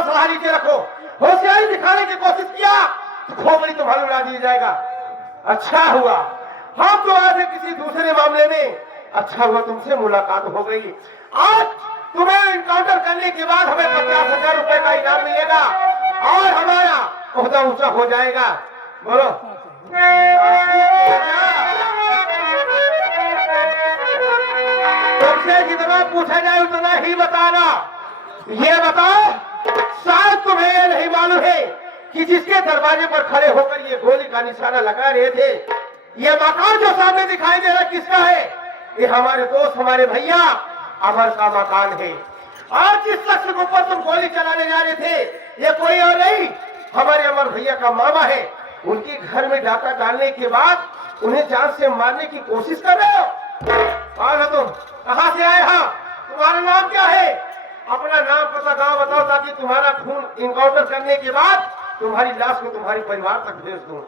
सलाह नीचे रखो। होशियारी दिखाने की कोशिश किया तो खोपड़ी तुम्हारी उड़ा दिया जाएगा। अच्छा हुआ हम तो आज किसी दूसरे मामले में, अच्छा हुआ तुमसे मुलाकात हो गई। आज तुम्हें इनकाउंटर करने के बाद हमें 50,000 रुपए का इनाम मिलेगा और हमारा ओहदा ऊंचा हो जाएगा। बोलो तुमसे जितना पूछा जाए उतना ही बताना। ये बताओ, शायद तुम्हें ये नहीं मालूम है कि जिसके दरवाजे पर खड़े होकर ये गोली का निशाना लगा रहे थे, ये मकान जो सामने दिखाई दे रहा किसका है? ये हमारे दोस्त, हमारे भैया अमर का मकान है। आज जिस शख्स के ऊपर तुम गोली चलाने जा रहे थे, ये कोई और नहीं, हमारे अमर भैया का मामा है। उनके घर में डाका डालने के बाद उन्हें जान से मारने की कोशिश कर रहे हो। कौन हो तुम? कहां से आए हो? तुम्हारा नाम क्या है? अपना नाम पता गांव बताओ ताकि तुम्हारा खून इनकाउंटर करने के बाद तुम्हारी लाश को तुम्हारे परिवार तक भेज दूं।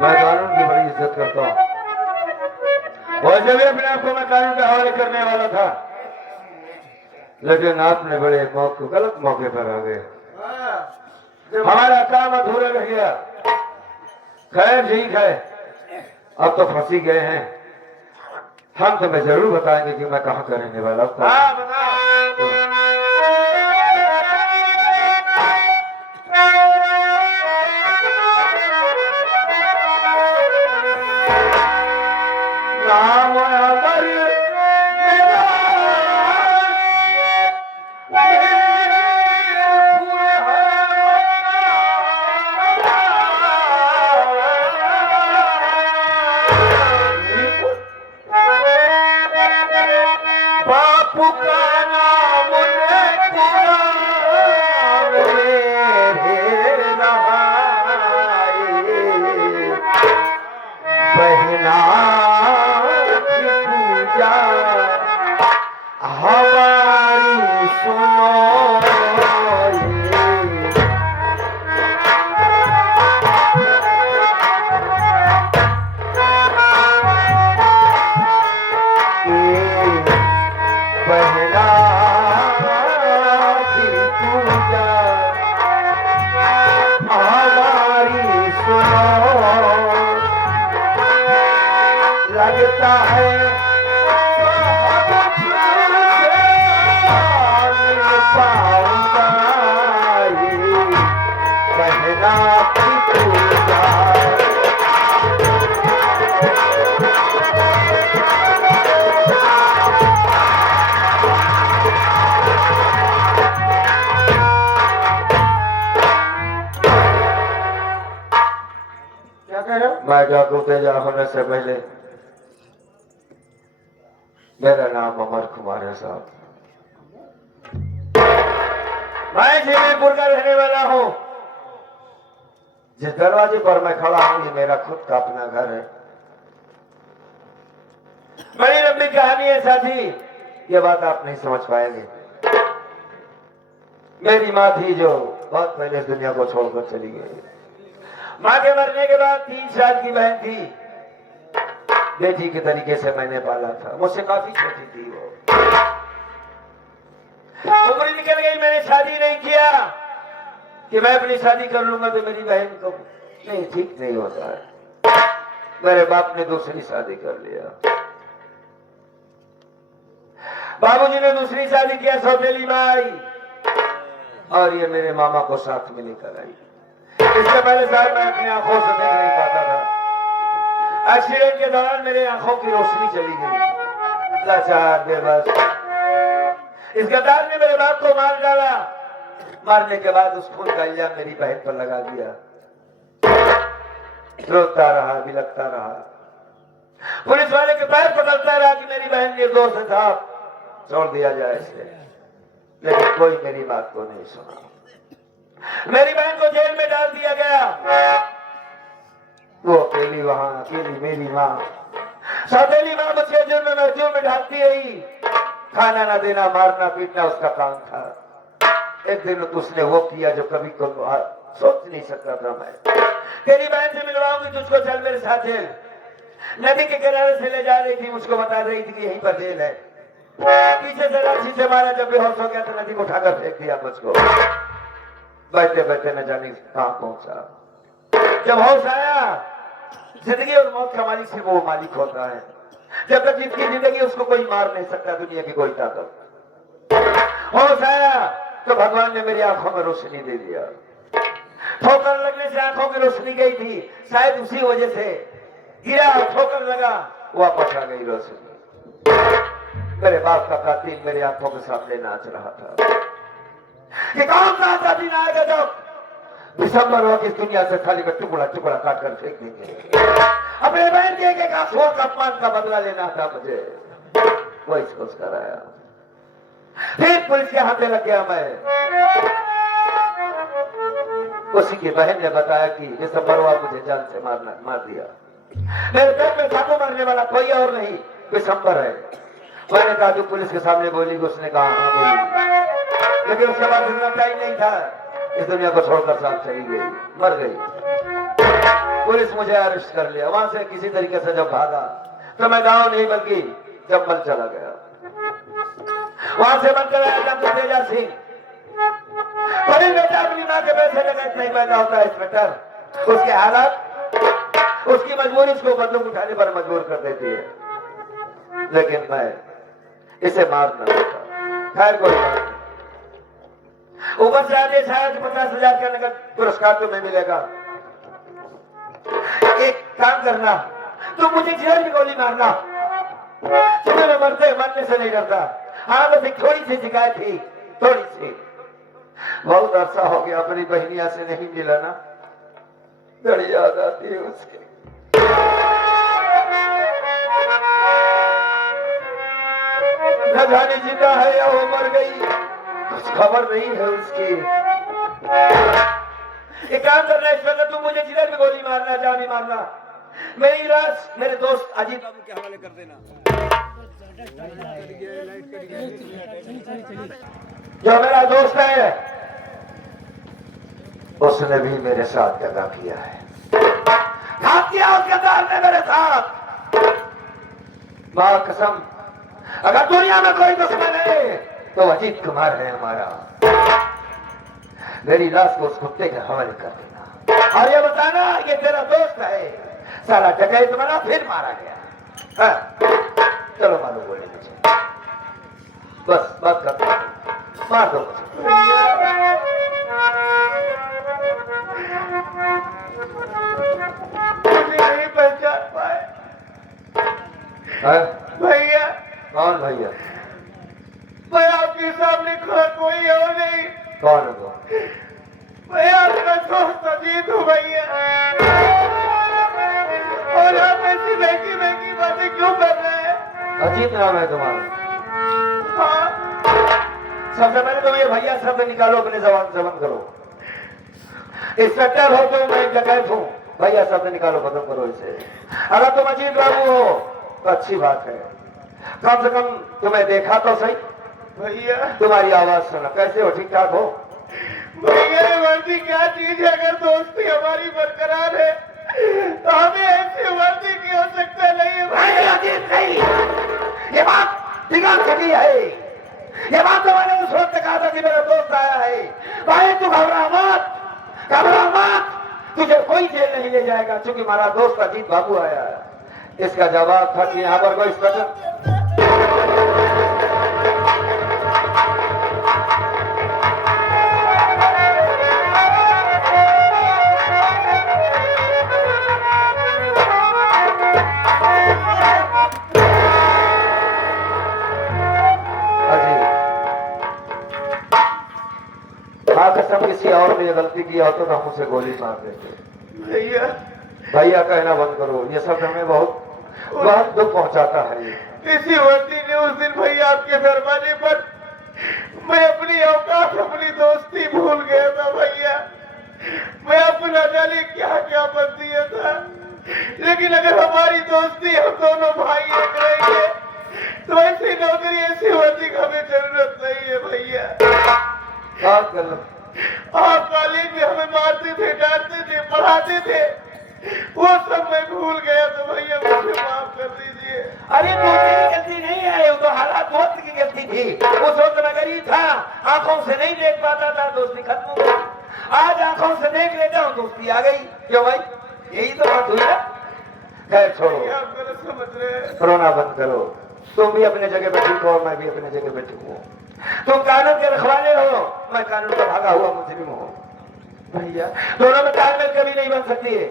मैं कानून की बड़ी इज्जत करता हूँ। वैसे भी अपने आप को मैं कानून के हवाले करने वाला था, लेकिन आपने बड़े गलत मौके पर आ गए। हमारा काम अधूरा रह गया। खैर ठीक है, अब तो फंसी गए हैं। हम तुम्हें जरूर बताएंगे कि मैं कहाँ का रहने वाला हूँ। नाम अमर मेरा बापू का नाम बहना हमारी सुनो बहना की पूजा हमारी सुनो। लगता है मैं जादू तेजा होने से पहले मेरा नाम अमर कुमार है साहब। मैं जयपुर का रहने वाला हूँ। जिस दरवाजे पर मैं खड़ा हूँ ये मेरा खुद का अपना घर है। बड़ी लंबी कहानी है साथी, ये बात आप नहीं समझ पाएंगे। मेरी माँ थी जो बहुत पहले इस दुनिया को छोड़कर चली गई। माँ के मरने के बाद 3 साल की बहन थी, बेटी के तरीके से मैंने पाला था। मुझसे काफी छोटी थी वो। उम्र निकल गई, मैंने शादी नहीं किया कि मैं अपनी शादी कर लूंगा तो मेरी बहन को नहीं, ठीक नहीं होता है। मेरे बाप ने दूसरी शादी कर लिया। बाबूजी ने दूसरी शादी किया, सौतेली माँ आई और ये मेरे मामा को साथ में लेकर आई। इससे पहले साहब मैं अपनी आंखों से देख नहीं पाता था। एक्सीडेंट के दौरान मेरे आंखों की रोशनी चली गई। लाचार बेबस इस गद्दार ने मेरे बाप को मार डाला। मारने के बाद उस खून का इल्जाम मेरी बहन पर लगा दिया। रोता रहा, बिलखता रहा, पुलिस वाले के पैर पकड़ता रहा कि मेरी बहन निर्दोष है साहब, छोड़ दिया जाए इसे। लेकिन कोई मेरी बात को नहीं सुना। मेरी बहन को जेल में डाल दिया गया। वो अकेली वहां, अकेली मेरी माँ, सौतेली माँ मुझे जुर्म में ढालती रही। खाना ना देना, मारना पीटना उसका काम था। एक दिन उसने वो किया जो कभी को सोच नहीं सकता था मैं। तेरी बहन से मिलवाऊंगी तुझको, चल मेरे साथ जेल। नदी के किनारे से ले जा रही थी, मुझको बता रही थी कि यहीं पर जेल है। पीछे से लाठी से मारा, जब बेहोश हो गया तो नदी को उठाकर फेंक दिया मुझको। बैठते बैठते न जाने कहां पहुंचा। जब होश आया, जिंदगी और मौत का मालिक सिर्फ वो मालिक होता है। जब तक जिसकी जिंदगी उसको कोई मार नहीं सकता, दुनिया की कोई ताकत। होश आया तो भगवान ने मेरी आंखों में रोशनी दे दिया। ठोकर लगने से आंखों की रोशनी गई थी, शायद उसी वजह से गिरा, ठोकर लगा, वापस आ गई रोशनी। मेरे बाप का कातिल मेरी आंखों के सामने नाच रहा था कि कौन सा ऐसा दिन आएगा जब दिसंबर हो, इस दुनिया से खाली में टुकड़ा टुकड़ा काट कर फेंक देंगे। अपने बहन के एक आंसुओं का अपमान का बदला लेना था मुझे, वही सोच कर आया। फिर पुलिस के हाथे लग गया मैं। उसी की बहन ने बताया कि दिसंबर हुआ, मुझे जान से मार दिया। मेरे पेट में चाकू मारने वाला कोई और नहीं, दिसंबर है। मैंने कहा तू पुलिस के सामने बोली? उसने कहा हाँ बोली। लेकिन उसके बाद इतना टाइम नहीं था, इस दुनिया को छोड़कर साथ चली गई, मर गई। पुलिस मुझे अरेस्ट कर लिया। वहां से किसी तरीके से जब भागा तो मैं गांव नहीं बल्कि जंगल चला गया। वहां से बनकर आया डॉक्टर तेजा सिंह। बड़ी बेटा अपनी माँ के पैसे लगाए नहीं पैदा होता है इंस्पेक्टर। उसके हालात, उसकी मजबूरी उसको बंदूक उठाने पर मजबूर कर देती है। लेकिन मैं इसे मार न सकता। खैर कोई बात नहीं। ऊपर से आदेश आया कि 50,000 का नगद पुरस्कार तुम्हें मिलेगा। एक काम करना, तुम मुझे जिधर भी गोली मारना। तुम्हें मैं मरने से नहीं डरता। हाँ बस एक थोड़ी सी शिकायत थी, थोड़ी सी। बहुत अरसा हो गया अपनी बहनिया से नहीं मिला ना, बड़ी याद आती है उसकी। न जाने जिंदा है या वो मर गई, कुछ खबर नहीं है उसकी। एक काम करना इंस्पेक्टर, तुम मुझे जिधर भी गोली मारना, जानी मारना, मेरी लाश मेरे दोस्त अजीत बाबू के हवाले कर देना। जो मेरा दोस्त है उसने भी मेरे साथ जगह किया है। घात किया उस गद्दार ने मेरे साथ। मां कसम, अगर दुनिया में कोई दुश्मन है तो अजीत कुमार है हमारा। मेरी लाश को उस कुत्ते के हवाले कर देना और ये बताना ये तेरा दोस्त है, साला डकैत बना फिर मारा गया। चलो मारो गोली मुझे, बस बात करते मार दो मुझे नहीं पहचान पाए भैया। कौन भैया? मैं आपके सामने खड़ा कोई और नहीं। कौन है वो? मैं आपका दोस्त अजीत हूँ भैया। और आप ऐसी महंगी महंगी बातें क्यों कर रहे हैं? अजीत नाम है तुम्हारा? हाँ। सबसे पहले तो ये भैया शब्द निकालो, अपने जबान करो। इंस्पेक्टर हो तो मैं डकैत हूँ, भैया शब्द निकालो, खत्म करो इसे। अगर तुम अजीत बाबू हो तो अच्छी बात है, कम से कम तुम्हें देखा तो सही। भैया तुम्हारी आवाज सुना, कैसे हो? ठीक ठाक हो? भैया वर्दी क्या चीज है? अगर दोस्ती हमारी बरकरार है तो हमें ऐसी वर्दी की आवश्यकता नहीं है भैया। अजीत नहीं, ये बात बिगड़ चुकी है। ये बात तो मैंने उस वक्त कहा था कि मेरा दोस्त आया है। भाई तू घबरा मत, घबरा मत, तुझे कोई जेल नहीं ले जाएगा क्योंकि हमारा दोस्त अजीत बाबू आया है। इसका जवाब था कि यहाँ पर कोई इंस्पेक्टर कसम किसी और ने गलती किया होता तो हम उसे गोली मार देते। भैया भैया कहना बंद करो, ये सब हमें बहुत दुख पहुंचाता है। किसी वर्दी ने उस दिन भैया आपके दरवाजे पर मैं अपनी औकात अपनी दोस्ती भूल गया था भैया। मैं आपको न जाने क्या क्या बन दिया था, लेकिन अगर हमारी दोस्ती हम दोनों भाई एक रहेंगे तो ऐसी नौकरी ऐसी वर्दी की हमें जरूरत नहीं है भैया। बात कर लो। आप कॉलेज में हमें मारते थे, डांटते थे, पढ़ाते थे, वो सब मैं भूल गया तो भैया मुझे माफ कर दीजिए। अरे तो तेरी गलती नहीं है, वो तो हालात वक्त की गलती थी। उस वक्त मैं गरीब था, आंखों से नहीं देख पाता था, दोस्ती खत्म हो गई। आज आंखों से देख लेता हूँ, दोस्ती आ गई। क्यों भाई, यही तो बात हुई ना। खैर छोड़ो, आप गलत समझ रहे हैं। रोना बंद करो। तुम भी अपने जगह पे ठीक हो और मैं भी अपने जगह पे ठीक हूँ। तुम कानून के रखवाले हो, मैं कानून का भागा हुआ मुजरिम हूँ। भैया दोनों में तालमेल कभी नहीं बन सकती है।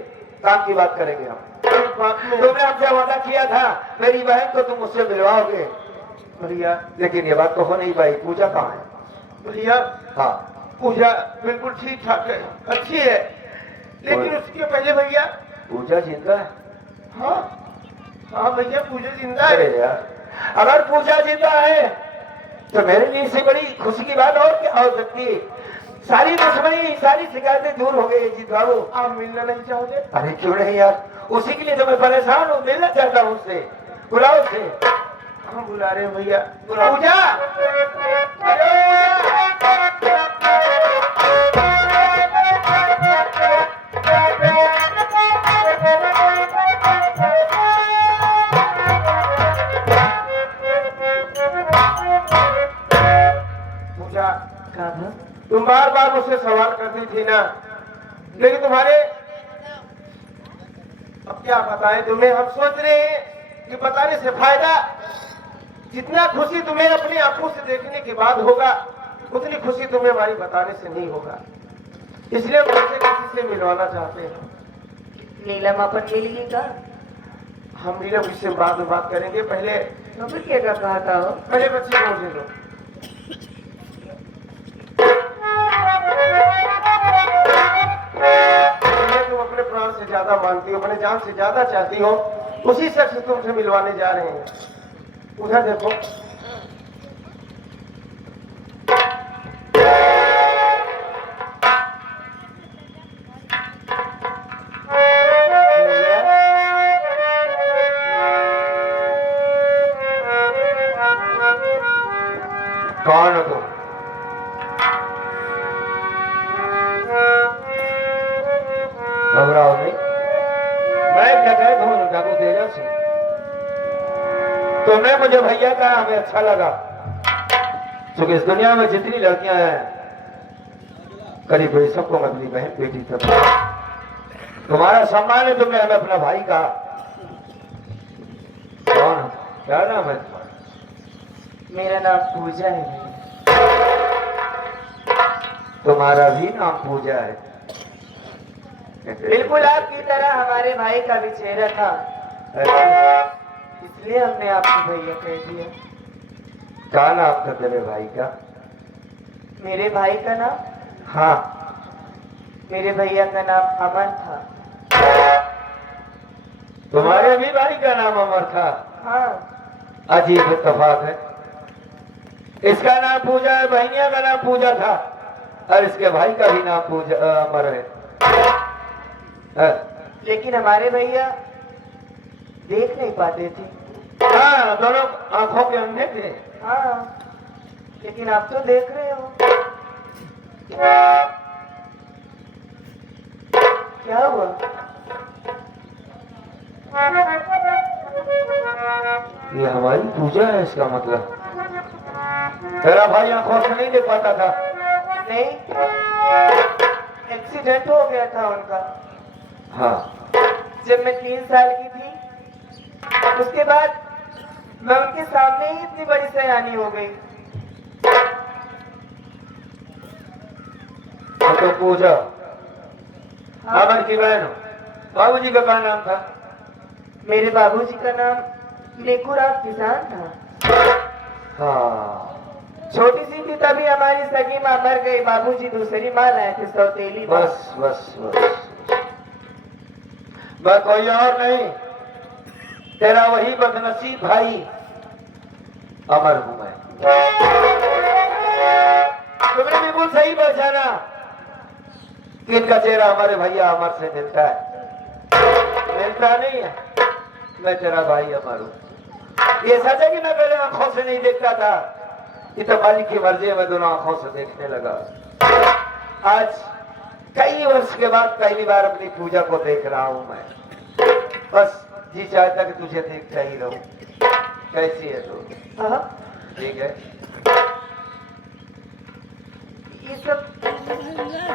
काम की बात करेंगे हम। इस बात में तुमने हमसे वादा किया था मेरी बहन को तुम मुझसे मिलवाओगे, भैया लेकिन ये बात तो हो नहीं पाई। पूजा कहाँ है? भैया हाँ, पूजा बिल्कुल ठीक ठाक है, अच्छी है, लेकिन उसके पहले भैया। पूजा जिंदा है? हाँ हाँ भैया, पूजा जिंदा अरे है। यार, अगर पूजा जिंदा है तो मेरे लिए इससे बड़ी खुशी की बात और क्या हो सकती है। सारी दुश्मनी, सारी शिकायतें दूर हो गई जीत बाबू। आप मिलना नहीं चाहोगे? अरे क्यों नहीं यार, उसी के लिए तो मैं परेशान हूँ, मिलना चाहता हूँ उससे। बुलाओ उसे। हम बुला रहे हैं भैया। बुलाओ। पूजा, पूजा, कहाँ था? तुम बार बार मुझसे सवाल करती थी ना, लेकिन तुम्हारे अब क्या बताएं तुम्हें। हम सोच रहे हैं कि बताने से फायदा, जितना खुशी तुम्हें अपनी आंखों से देखने के बाद होगा, उतनी खुशी तुम्हें हमारी बताने से नहीं होगा। इसलिए हम तुमसे किसी से मिलवाना चाहते हैं। नीलम अपन मिलिएगा। हम नीलम इससे बाद में बात करेंगे, पहले समझिएगा कहा था हो। पहले बच्चे को मुझे दो। जिन्हें तुम अपने प्राण से ज्यादा मानती हो, अपने जान से ज्यादा चाहती हो, उसी शख्स से तुमसे मिलवाने जा रहे हैं। उधर देखो। कौन हो तुम? घबराओ नहीं, मैं डकैत हूँ, डाकू तेजा सिंह। तुमने मुझे भैया कहा, हमें अच्छा लगा, क्योंकि इस दुनिया में जितनी लड़कियां हैं करीब करीब सबको मैं अपनी बहन बेटी समझता हूं। तुम्हारा सम्मान है, तुमने हमें अपना भाई कहा। कौन, क्या नाम है तुम्हारा? मेरा नाम पूजा है। तुम्हारा भी नाम पूजा है? बिल्कुल आपकी तरह हमारे भाई का भी चेहरा था, इसलिए हमने आपको भैया कह दिया। क्या नाम था तेरे भाई का? मेरे भाई का नाम, हाँ, मेरे भैया का नाम अमर था। तुम्हारे भी भाई का नाम अमर था? हाँ, अजीब इत्तेफाक है। इसका नाम पूजा है, बहनिया का नाम पूजा था, और इसके भाई का भी नाम पूजा अमर है। लेकिन हमारे भैया देख नहीं पाते थे। हाँ, दोनों आंखों के अंधे थे। हाँ, लेकिन आप तो देख रहे हो। क्या हुआ? ये हमारी पूजा है, इसका मतलब तेरा भाई आंखों से नहीं देख पाता था? नहीं, एक्सीडेंट हो गया था उनका हाँ, जब मैं 3 साल की थी। उसके बाद मैं उनके सामने ही इतनी बड़ी सयानी हो गई। तो पूजा हाँ, अमर की बहन हो। बाबूजी का क्या नाम था? मेरे बाबूजी का नाम लेखूराम किसान था। हाँ, छोटी सी थी तभी हमारी सगी माँ मर गई। बाबूजी दूसरी माँ लाए थे, सौतेली माँ। बस बस बस, मैं कोई और नहीं, तेरा वही बदनसीब भाई अमर हूं मैं। तुमने बिल्कुल सही पहचाना कि इनका चेहरा हमारे भैया अमर से मिलता है। मिलता नहीं है, मैं तेरा भाई अमर हूं। ये सच है कि मैं पहले आंखों से नहीं देखता था, ये तो मालिक की मर्जी है, मैं दोनों आंखों से देखने लगा। आज कई वर्ष के बाद पहली बार अपनी पूजा को देख रहा हूं मैं। बस जी चाहता कि तुझे देखता ही रहूं। कैसी है तू? हाँ, ठीक है। ये सब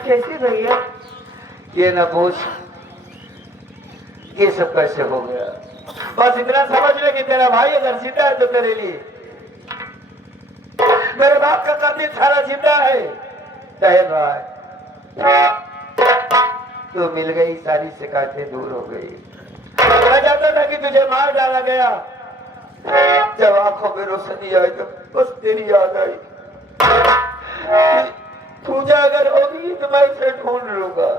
कैसे भैया? ये न पूछ, ये सब कैसे हो गया। बस इतना समझ ले कि तेरा भाई अगर जिंदा है तो तेरे लिए मेरे बाप का कातिल सारा जिंदा है, टहल रहा है। तू मिल गई, सारी शिकायतें दूर हो गई। मैं जानता था कि तुझे मार डाला गया। जब आंखों में रोशनी आई तो बस तेरी याद आई। पूजा अगर होगी तो मैं इसे ढूंढ लूंगा,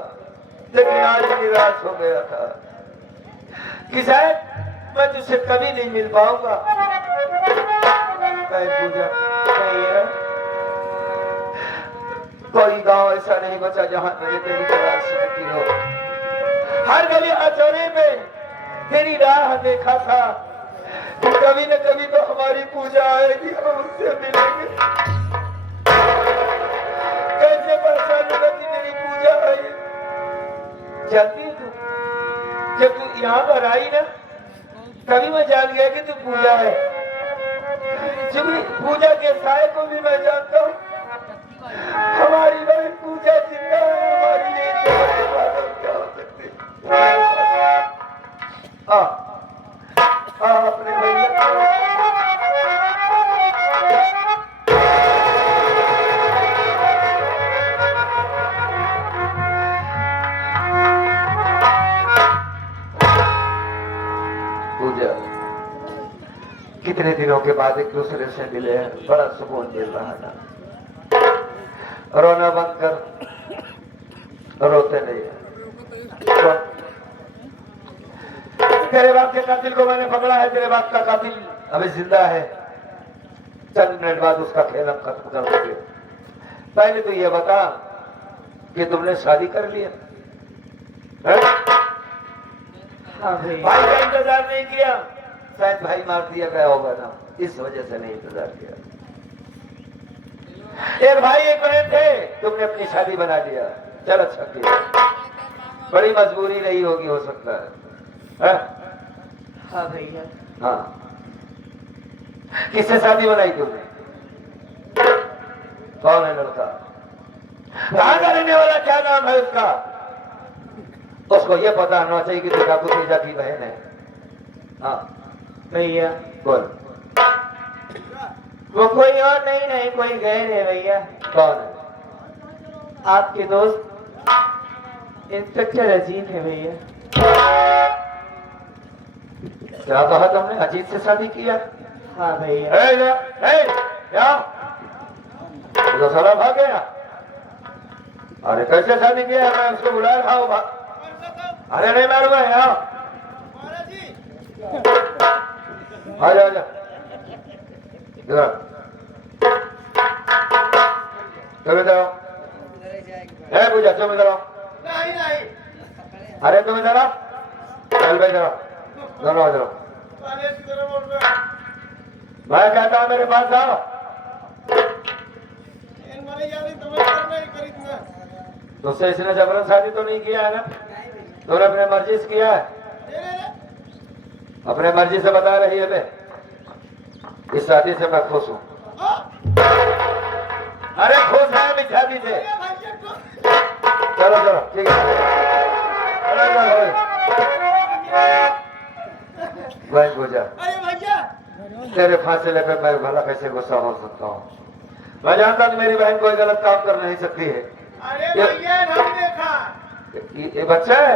लेकिन आज निराश हो गया था कि शायद मैं तुझसे कभी नहीं मिल पाऊंगा। पूजा, कोई गांव ऐसा नहीं बचा जहां मैंने तेरी तलाश की हो। हर गली चौरे में तेरी राह देखा था कि कभी न कभी तो हमारी पूजा आएगी, हम उससे मिलेंगे। कैसे पहचान लगा कि मेरी पूजा आई? जानती है तू, जब तू यहाँ पर आई ना तभी मैं जान गया कि तू पूजा है। पूजा के साय को भी मैं जानता हूँ। हमारी बहन पूजा जिंदा है, हमारी नहीं क्या हो सकती। अपने भैया पूजा, कितने दिनों के बाद एक दूसरे से मिले हैं, बड़ा सुकून मिल रहा है ना। रोना बंद कर, रोते नहीं है। तेरे बाप के कातिल को मैंने पकड़ा है। तेरे बाप का कातिल अभी जिंदा है। चंद मिनट बाद उसका खेल हम खत्म कर देंगे। पहले तो ये बता कि तुमने शादी कर लिया है? हाँ भैया। भाई का इंतजार नहीं किया? शायद भाई मार दिया गया होगा ना, इस वजह से नहीं इंतजार किया। एक भाई एक बहन थे, तुमने अपनी शादी बना दिया। चल अच्छा किया। बड़ी मजबूरी रही होगी, हो सकता है? हाँ भैया। हाँ, किससे शादी बनाई तुमने? कौन है लड़का? कहाँ का रहने वाला? क्या नाम है उसका? उसको ये पता होना चाहिए कि तेरा भतीजा की बहन है। हाँ भैया, बोल। वो कोई और नहीं कोई गैर है भैया। कौन है? आपके दोस्त इंस्पेक्टर अजीत है भैया। क्या कहा तुमने? अजीत से शादी किया? हाँ भैया। क्या तो सारा भाग गया? अरे कैसे शादी किया? मैं उसको बुला रहा हूँ। अरे नहीं मारूंगा यहाँ। आजा आजा तुम इधर आओ। पूजा तुम इधर आओ। अरे तुम इधर आओ। चल भाई इधर आओ, दोनों इधर आओ। मैं कहता हूँ मेरे पास आओ। तुझसे इसने जबरन शादी तो नहीं किया है ना? तूने अपने मर्जी से किया है? अपने मर्जी से बता रही है। मैं इस शादी से मैं खुश हूँ। अरे खुश है इस शादी से। चलो चलो ठीक है। भाई पूजा, तेरे फासले पे मैं भला कैसे गुस्सा हो सकता हूँ? मैं जानता हूँ मेरी बहन कोई गलत काम कर नहीं सकती है। अरे भैया नहीं देखा। ये बच्चा है?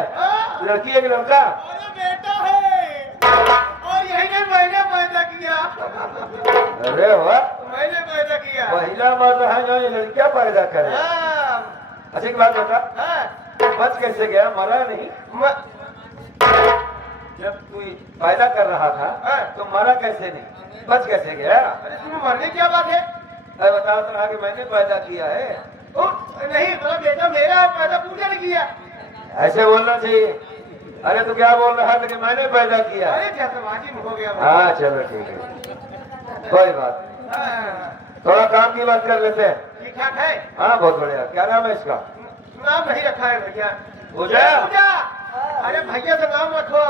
लड़की है कि लड़का? अरे बेटा है, और यही ने मैंने पैदा किया। अरे वाह, मैंने पैदा किया। महिला मर्द है जो ये लड़कियां पैदा करे। अच्छी बात बता, बच कैसे गया? मरा नहीं? जब तू पैदा कर रहा था तो मरा कैसे नहीं? बच कैसे गया? अरे इसमें मरने क्या बात है? अरे बता रहा कि मैंने पैदा किया है। नहीं तो बेटा मेरा है, पैदा पूजा ने किया। ऐसे बोलना चाहिए। अरे तू क्या बोल रहा था कि मैंने पैदा किया? अरे जैसवाजी हो गया। हाँ चलो ठीक है, कोई बात नहीं। थोड़ा काम की बात कर लेते हैं। ठीक ठाक है। हाँ बहुत बढ़िया। क्या नाम है इसका? नाम नहीं रखा है भैया। पूजा पूजा, अरे भैया से नाम रखो।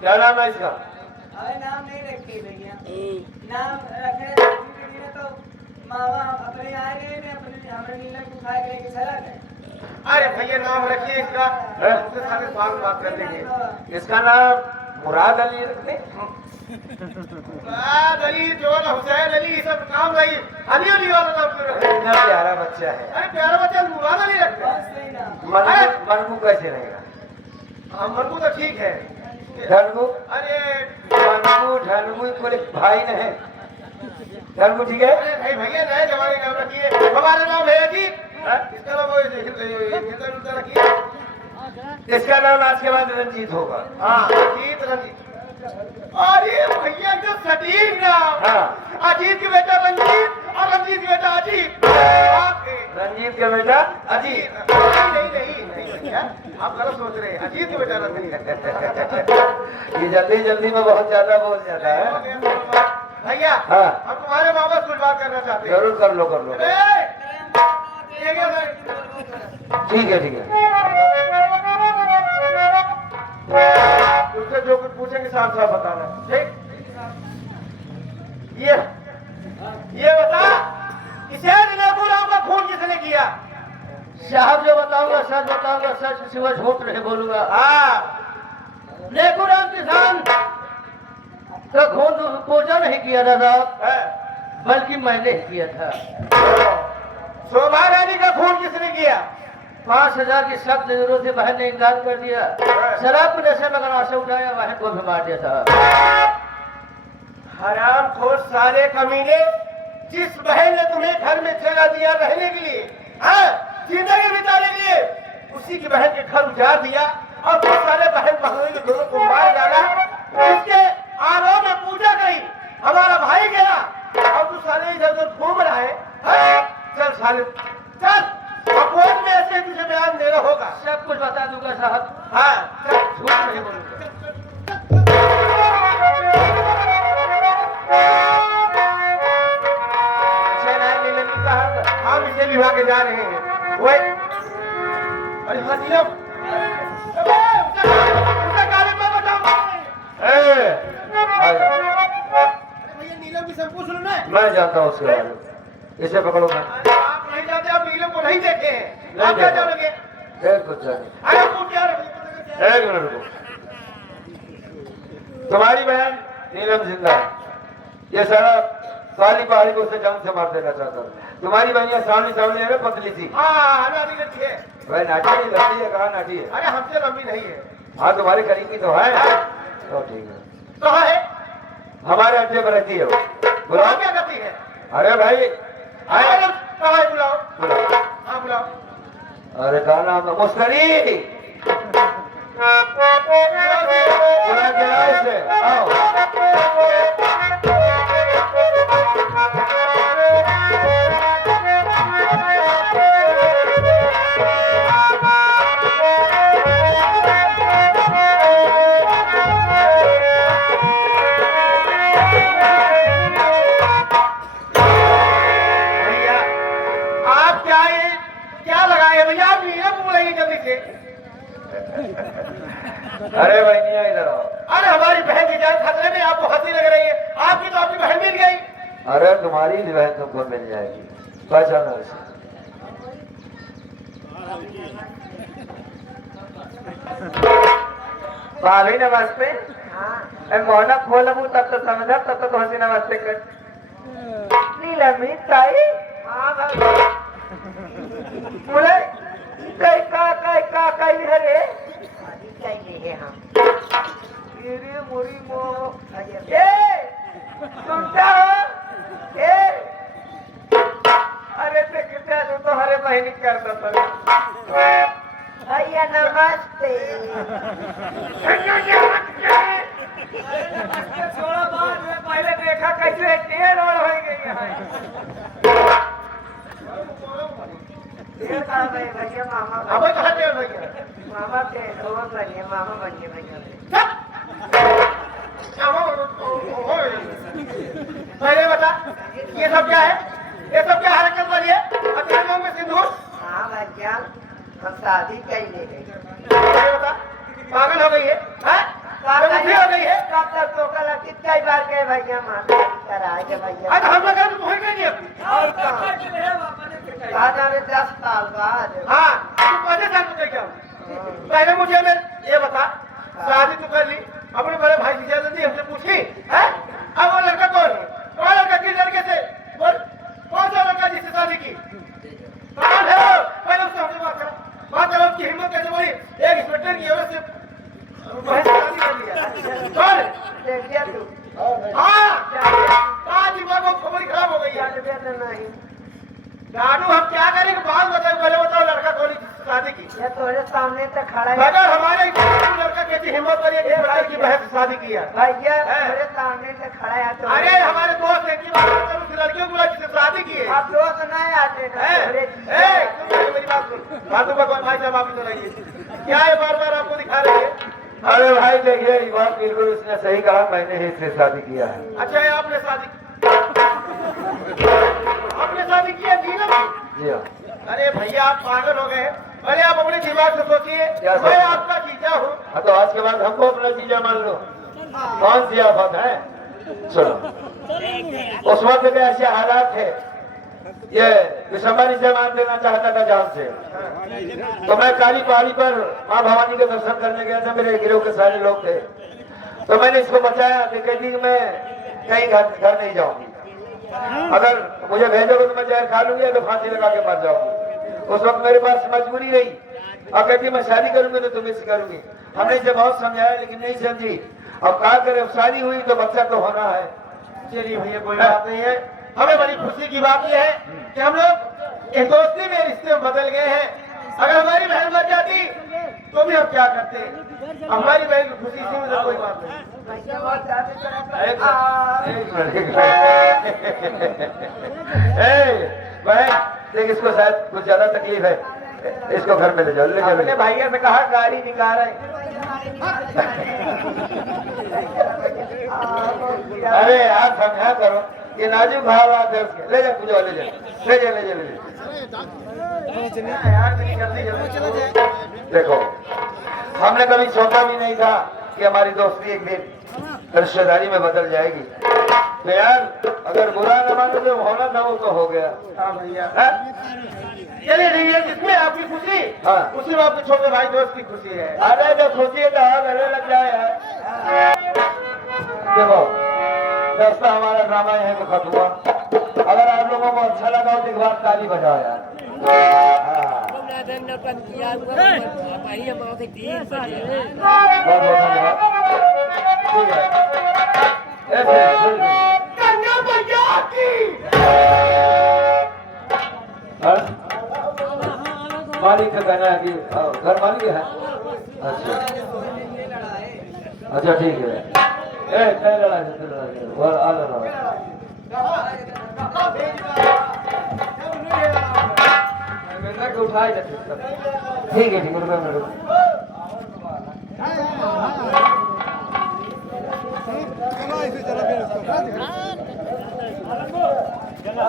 क्या नाम है इसका? अरे नाम नहीं रखे भैया, नाम रखे तो मामा अपने आए गए ने अपने हमें नीलम को उठा के लेके चला गए। अरे भैया नाम रखिए इसका, हैं? उससे सारे बात कर लेंगे। इसका नाम मुराद अली रख दे। अली, जोन, हुसैन अली, ये सब नाम नहीं। अली अली वाला नाम क्यों रखे? इतना प्यारा बच्चा है। अरे प्यारा बच्चा मुराद अली रखते हैं। बस सही नाम। मनगू कैसे रहेगा? हम मरकू तो ठीक है। धनगू अरे मनगू ढनगू कोई भाई नहीं। धनगू ठीक है? अरे भाई भैया नए जमाने का नाम रखिए। हमारा नाम है अजीत, इसका नाम हिंदुस्तान रखिए। इसका नाम आज के बाद रंजीत होगा। हाँ अजीत, रंजीत। अरे भैया जो सटीक नाम। हाँ। अजीत की बेटा रंजीत और रंजीत की बेटा अजीत। आपके रंजीत का बेटा अजीत। नहीं भैया, आप गलत सोच रहे हैं। अजीत की बेटा रंजीत। ये जल्दी जल्दी में बहुत ज्यादा बोल जाता है। भैया हाँ। हम तुम्हारे मामा से कुछ बात करना चाहते हैं। जरूर कर लो कर लो। ये क्या है? ठीक है ठीक है। तुमसे जो कुछ पूछेंगे साफ साफ बताना, ठीक? ये बता, इसे नीलापुराम का खून किसने किया? साहब जो बताऊंगा सच बताऊंगा, सच के सिवा झूठ नहीं बोलूंगा। हाँ नेकुराम किसान का खून पूजा नहीं किया था साहब, है। बल्कि मैंने ही किया था। शोभा रानी का खून किसने किया? 5,000 की सख्त जरूरत से बहन ने इनकार कर दिया। शराब के नशे में गला से उठाया, बहन को भी मार दिया था। हराम खोर सारे कमीने, जिस बहन ने तुम्हें घर में जगह दिया रहने के लिए, हाँ, जिंदगी बिताने के लिए, उसी की बहन के घर उजाड़ दिया और वो सारे बहन भाइयों के दोनों को मार डाला। इसके आरोप में पूजा गई, हमारा भाई गया और तू साले इधर उधर घूम रहा है। हाँ? चल साले चल, कोर्ट में ऐसे तुझे बयान देना होगा। सब कुछ बता दूंगा साहब, हाँ चल। झूठ नहीं बोलूंगा। हम इसे विवाह के जा रहे हैं। वही अरे हाँ नीलम, उसका काले पर बताओ। अरे भैया नीलम की सब कुछ सुनो ना। मैं जानता हूँ उसके बारे में, इसे पकड़ो मैं। अरे आप नहीं जानते, आप नीलम को नहीं देखे हैं, नहीं आप क्या देखा। जानोगे? एक कुछ जाने। अरे वो क्या रहे? एक मिनट रुको। तुम्हारी बहन नीलम जिंदा है। ये सारा सारी पहाड़ी को उसे जान से मार देना चाहता था। तुम्हारी बहन सामने सामने है ना, पतली सी। हाँ नाटी लड़की है। वह नाटी है, लड़की है, कहाँ नाटी है? अरे हमसे लंबी नहीं है। हाँ तुम्हारे करीबी तो है। तो ठीक है। कहाँ है? हमारे अड्डे पर रहती है वो। बुलाओ, बुलाओ। क्या करती है? अरे भाई अरे कहाँ है? बुलाओ। बुलाओ। हाँ बुलाओ। अरे कहा नाम है? मुस्करी। बुला के आओ इसे, आओ। भैया आप क्या लगाए भैया? आप नीलम बोलेंगे जल्दी से। अरे भैया इधर आओ। अरे हमारी बहन की जान खतरे में, आपको हंसी लग रही है। आपकी तो आपकी बहन मिल गई। अरे तुम्हारी बहन तुमको मिल जाएगी, पहचानो इसे। भाभी नमस्ते। हाँ मोहना खोलबू तब तो समझा, तब तो हंसी नमस्ते कर। नीलमी ताई। हाँ बोले कई का कई है रे? चाहिए हम। तेरे मुरी मो सुनता हो? अरे ते कितना तो हरे महीने करता था। भैया नमस्ते। छोड़ा बात में पहले देखा कैसे टेढ़ और हो गई है। ये कहाँ गए भैया? मामा हमें कहा टेढ़ भैया? मामा के दोस्त बनिए, मामा बनिए भैया। पहले बता, ये सब क्या है? ये सब क्या हरकत वाली है? हथियारों में सिंदूर? हाँ भैया हम शादी कैले गए ये बता पागल हो गई है हैं? बेवकूफी हो गई है कब तक तो कल कितनी बार के भैया माता कराए के भैया आज हम लोग तो हो गई नहीं अपनी और कहाँ आज अरे 10 साल बाद हाँ तू पहले साल में क्या पहले मुझे मैं ये बता शादी तो कर ली अपने बड़े भाई की जल्दी हमसे पूछी है अब वो लड़का कौन है कौन लड़का किस लड़के से बोल कौन सा लड़का जिससे शादी की कौन है वो? पहले उससे हमसे बात करो उसकी हिम्मत कैसे बोली एक इंस्पेक्टर की औरत से बहन से शादी कर लिया कौन है? देख लिया तू हाँ आज दिमाग में खबर खराब हो गई है नहीं लाडू हम क्या करेंगे बात बताओ पहले बताओ लड़का कौन है जिससे शादी की ये तोरे सामने तो खड़ा है अगर हमारे लड़का कैसी हिम्मत करिए कि लड़के की बहन से शादी की है भैया है। तोरे सामने तो खड़ा है तो अरे हमारे दोस्त हैं की बात करो उस लड़कियों को जिससे शादी की है आप दोस्त नहीं आते ना तोरे जीजा ए, तुम मेरी बात सुन बातों भगवान भाई साहब आप तो रहिए क्या है बार बार आपको दिखा रहे हैं अरे भाई देखिए ये बात बिल्कुल उसने सही कहा, मैंने ही इससे शादी किया है। अच्छा है आपने शादी आपने शादी किया थी ना जी हाँ। अरे भैया आप पागल हो गए अरे आप अपने दिमाग से सोचिए क्या मैं सोचा? आपका जीजा हूँ हाँ तो आज के बाद हमको अपना जीजा मान लो। कौन सी आफत है? सुनो उस वक्त के ऐसे हालात थे ये विशंबरी से मान देना चाहता था जान से, तो मैं काली पहाड़ी पर माँ भवानी के दर्शन करने गया था, मेरे गिरोह के सारे लोग थे, तो मैंने इसको बचाया कि कहती मैं कहीं घर नहीं जाऊंगी, अगर मुझे भेजोगे तो मैं जहर खा लूंगी या तो फांसी लगा के मर जाऊंगी। उस वक्त मेरे पास मजबूरी रही और कहती मैं शादी करूंगी तो तुम्हें से करूंगी। हमने इसे बहुत समझाया लेकिन नहीं समझी। अब क्या करें, अब शादी हुई तो बच्चा तो होना है। चलिए भैया कोई बात नहीं है, हमें बड़ी खुशी की बात यह है कि हम लोग एक दोस्ती में रिश्ते में बदल गए हैं। अगर हमारी बहन मर जाती तो भी हम क्या करते, हमारी बहन की खुशी से मुझे कोई बात नहीं। भैया बहुत ज्यादा एक तरह मिनट। बहन देख इसको शायद कुछ ज्यादा तकलीफ है, इसको घर में ले जाओ, ले जाओ। अपने भैया से कहा गाड़ी निकाल रहे अरे यार समझा करो, ये नाजुक हालात है उसके। ले जा पूजा, ले जा ले जा ले जा ले जा। यार जल्दी जल्दी देखो हमने कभी सोचा भी नहीं था कि हमारी दोस्ती एक दिन रिश्तेदारी में बदल जाएगी। तो यार अगर बुरा न मानो जो होना था वो तो हो गया। हाँ भैया हाँ? चलिए ठीक है, जिसमें आपकी खुशी हाँ। उसी में आपके छोटे भाई दोस्त की खुशी है। अरे जो खुशी है तो गले लग जाए यार। देखो दोस्तों हमारा ड्रामा यहीं पे खत्म हुआ। अगर आप लोगों को अच्छा लगा तो एक बार ताली बजाओ यार। हाँ। बहुत बहुत धन्यवाद। ठीक है कन्या भैया की हाँ? मालिक का कहना है कि घर मालिक है। अच्छा अच्छा ठीक है। ए क्या लड़ाई है, लड़ाई है। वो आ रहा उठाए जाते ठीक है ठीक है रुको रुको। चला